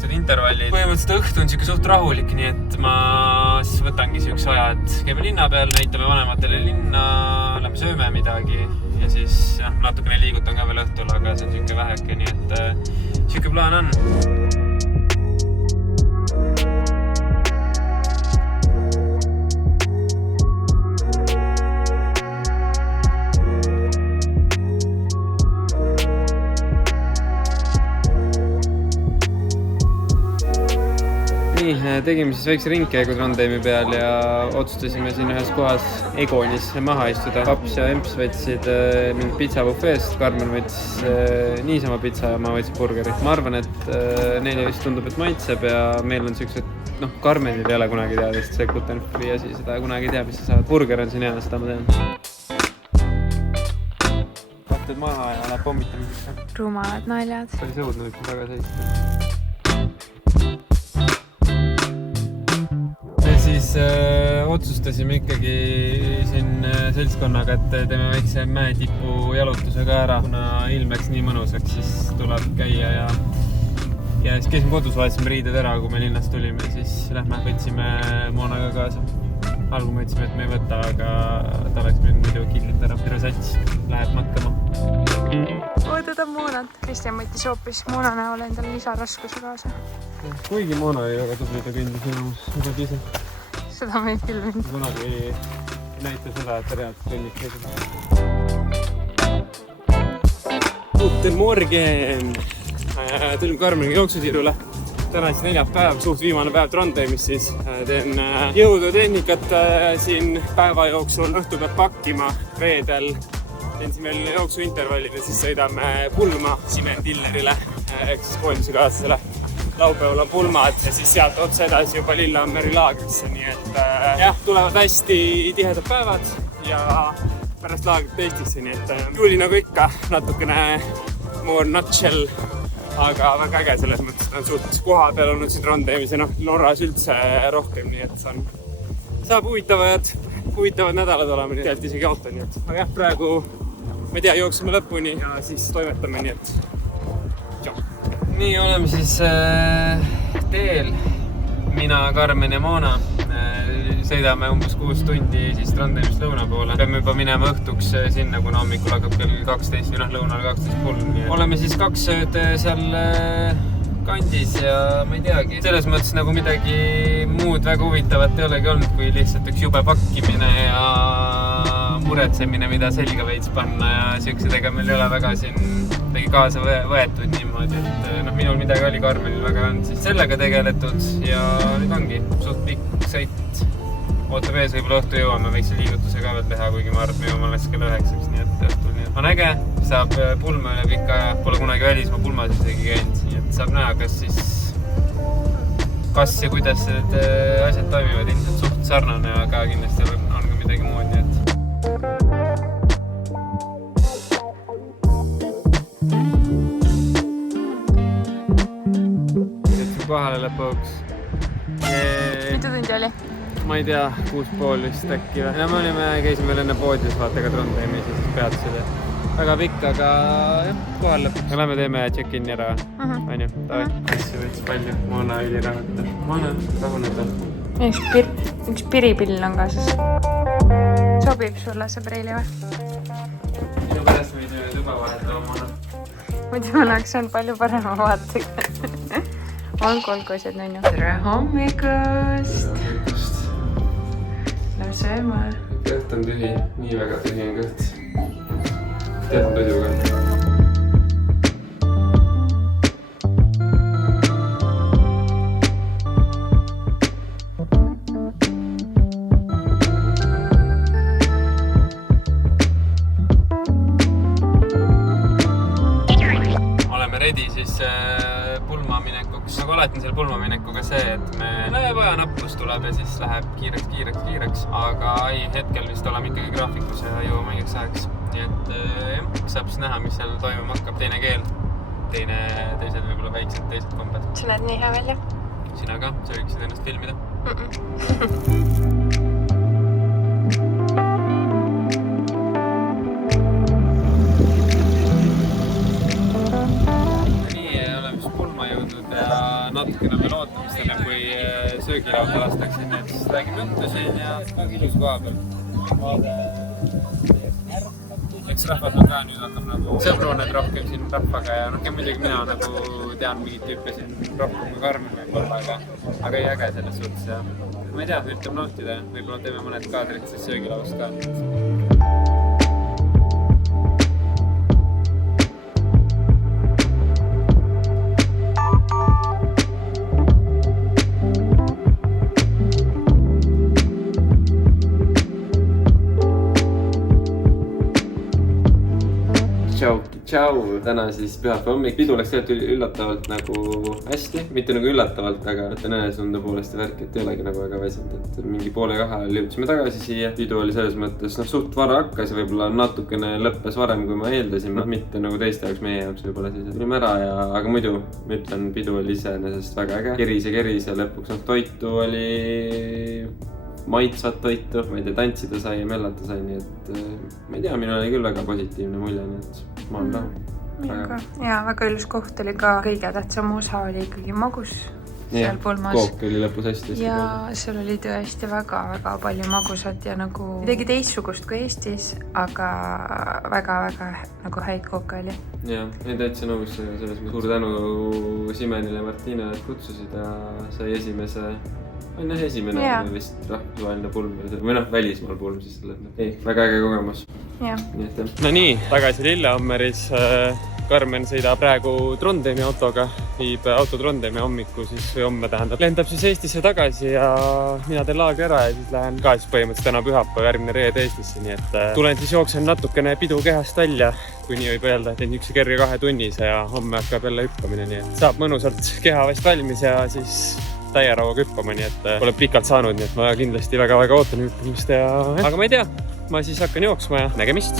tehtud intervallid. Põhimõtteliselt õhtu on siuke suht rahulik, nii et ma siis võtangi siukse aja, et käime linna peal, näitame vanematele linna, lähme sööme midagi ja siis natukene liigutan ka veel õhtul, aga see on siuke väheke, nii et siuke plaan on. Tegime siis väikse ringkäigu Trondheimi peal ja otsustasime siin ühes kohas Egonis maha istuda. Paps ja Emps võtsid mingi pitsabufeest, Karmen võttis niisama pitsa ja ma võtsin burgeri. Ma arvan, et neile vist tundub, et maitseb ja meil on siuksed, Karmenil ei ole kunagi teada, sest see gluten-free asi, seda kunagi ei tea, mis sa saad. Burger on siin hea, seda ma tean. Vahtad maha ja läheb pommitamiseks. Rumalad naljad. Päris õudne võib siin taga seista. Siis otsustasime ikkagi siin seltskonnaga, et teeme väikse mäetipu jalutuse ka ära. Kuna ilm läks nii mõnusaks, siis tuleb käia ja siis käisime kodus, vahetasime riided ära, kui me linnast tulime, siis lähme võtsime Moonaga kaasa. Algul mõtlesime, et me ei võta, aga ta oleks meil muidu killit ära. Terve sats läheb matkama. Oodada Moonat. Kristjan võttis hoopis Moona näol endale lisaraskuse kaasa. Kuigi Moona oli väga tubli, ta kõndis enamus juba ise. Seda me ei filminud. Kunagi ei näita seda, et ta reaalselt kõnnib käisid. Guten Morgen! Tulime Karmeniga jooksutirule. Täna siis neljapäev, suht viimane päev Trondheimis, siis teen jõudutehnikat siin päeva jooksul. Õhtu peab pakkima reedel. Teen siin veel jooksuintervallid ja siis sõidame pulma Simen Tillerile, ehk siis koolimusekaaslasele. Laupäeval on pulmad ja siis sealt otsa edasi juba Lillehammeri laagrisse, nii et tulevad hästi tihedad päevad ja pärast laagrit Eestisse, nii et juuli nagu ikka natukene more nutshell, aga väga äge selles mõttes, et on suht koha peal olnud siin Trondheimis ja Norras üldse rohkem, nii et saab huvitavad nädalad olema, nii et isegi auto, nii et aga praegu ma ei tea, jooksime lõpuni ja siis toimetame, nii et tšau. Nii, oleme siis teel, mina, Karmen ja Moona. Sõidame umbes 6 tundi siis Trondheimist lõuna poole. Peame juba minema õhtuks sinna, kuna hommikul hakkab kell 12 või lõunal 12.30. Oleme siis 2 ööd seal kandis ja ma ei teagi. Selles mõttes nagu midagi muud väga huvitavat ei olegi olnud, kui lihtsalt üks jube pakkimine ja muretsemine, mida selga veits panna ja siuksedega meil ei ole väga siin kaasa võetud niimoodi, et minul midagi oli, Karmenil väga on siis sellega tegeletud ja nüüd ongi suht pikk sõit. Ootab ees, võib-olla õhtu jõuame, väikse liigutuse ka veel teha, kuigi ma arvan, et me jõuame alles kell 9, nii et õhtul nii. On äge, saab pulma üle pika aja, pole kunagi välismaa pulmas isegi käinud, nii et saab näha, kas ja kuidas need asjad toimivad, ilmselt suht sarnane, aga kindlasti on ka midagi muud, nii et kohale lõpuks. Mitu tundi oli? Ma ei tea, 6,5 vist äkki või. Me käisime veel enne poodius vaatega Trondheimis ja siis peatused. Väga pikk, aga jah, kohal lõpuks. Lähme teeme check-in'i ära, on ju? Asju võttis palju, Moona üli rahata. Moona, rahuneda. Üks piripill on kaasas. Sobib sulle see preili või? Minu pärast võid tuba vahetama, Moona. Muidu ma oleks olnud palju parema vaatega. Olgu asjad, nunnu. Tere hommikust! Lähme sööma. Kõht on tühi, nii väga tühi on kõht. Tead on toiduga. Oleme ready siis pulmaminekuks. Nagu alati seal pulmaminekuga see, et me vaja nappus tuleb ja siis läheb kiireks. Aga hetkel vist oleme ikkagi graafikus ja jõuame õigeks ajaks. Nii et saab siis näha, mis seal toimuma hakkab. Teine keel, teised võib-olla väiksed, teised kombed. Sa näed nii hea välja? Sina ka? Sa võiksid ennast filmida? söögilauda lastakse, nii et siis räägime juttu siin ja ilus koha peal. Eks rahvad on ka nüüd hakkab nagu sõbruned rohkem siin rahvaga ja muidugi mina nagu tean mingit tüüpe siin rohkem kui Karmen võib-olla, aga ei äge selles suhtes ja ma ei tea, ütleb nautida ja võib-olla teeme mõned kaadrid siis söögilaust ka. Tšau, täna siis pühapäeva hommik. Pidu läks tegelikult üllatavalt nagu hästi, mitte nagu üllatavalt, aga ütlen enesetunde poolest ja värk, et ei olegi nagu väga väsinud, et mingi 1:30 jõudsime tagasi siia. Pidu oli selles mõttes, suht vara hakkas ja võib-olla natukene lõppes varem, kui ma eeldasin, mitte nagu teiste jaoks, meie jaoks võib-olla siis. Tulime ära ja, aga muidu ma ütlen, pidu oli iseenesest väga äge. Keris ja lõpuks toitu oli maitsvat toitu, ma ei tea, tantsida sai ja mellata sai, nii et ma ei tea, minul oli küll väga positiivne mulje, nii et ma olen rahul. Ja väga ilus koht oli ka, kõige tähtsam osa oli ikkagi magus seal pulmas. Kook oli lõpus hästi. Ja seal oli tõesti väga palju magusat ja nagu midagi teistsugust kui Eestis, aga väga nagu häid kooke oli. Ja, täitsa nõus selles mõttes. Suur tänu Simenile ja Martinale, et kutsusid ja sai esimene vist rahvusvaheline pulm või välismaal pulm siis selle. Ei, väga äge kogemus. No nii, tagasi Lillehammeris. Karmen sõidab praegu Trondheimi autoga, viib auto Trondheimi hommiku siis või homme tähendab. Lendab siis Eestisse tagasi ja mina teen laagri ära ja siis lähen ka siis põhimõtteliselt täna pühapäev järgmine reede Eestisse, nii et tulen siis jooksen natukene pidu kehast välja, kui nii võib öelda, teen üks kerge 2 tunnis ja homme hakkab jälle hüppamine, nii et saab mõnusalt keha vast valmis ja siis täierauaga hüppama, nii et pole pikalt saanud, nii et ma kindlasti väga ootan hüppamist ja aga ma ei tea, ma siis hakkan jooksma ja nägemist!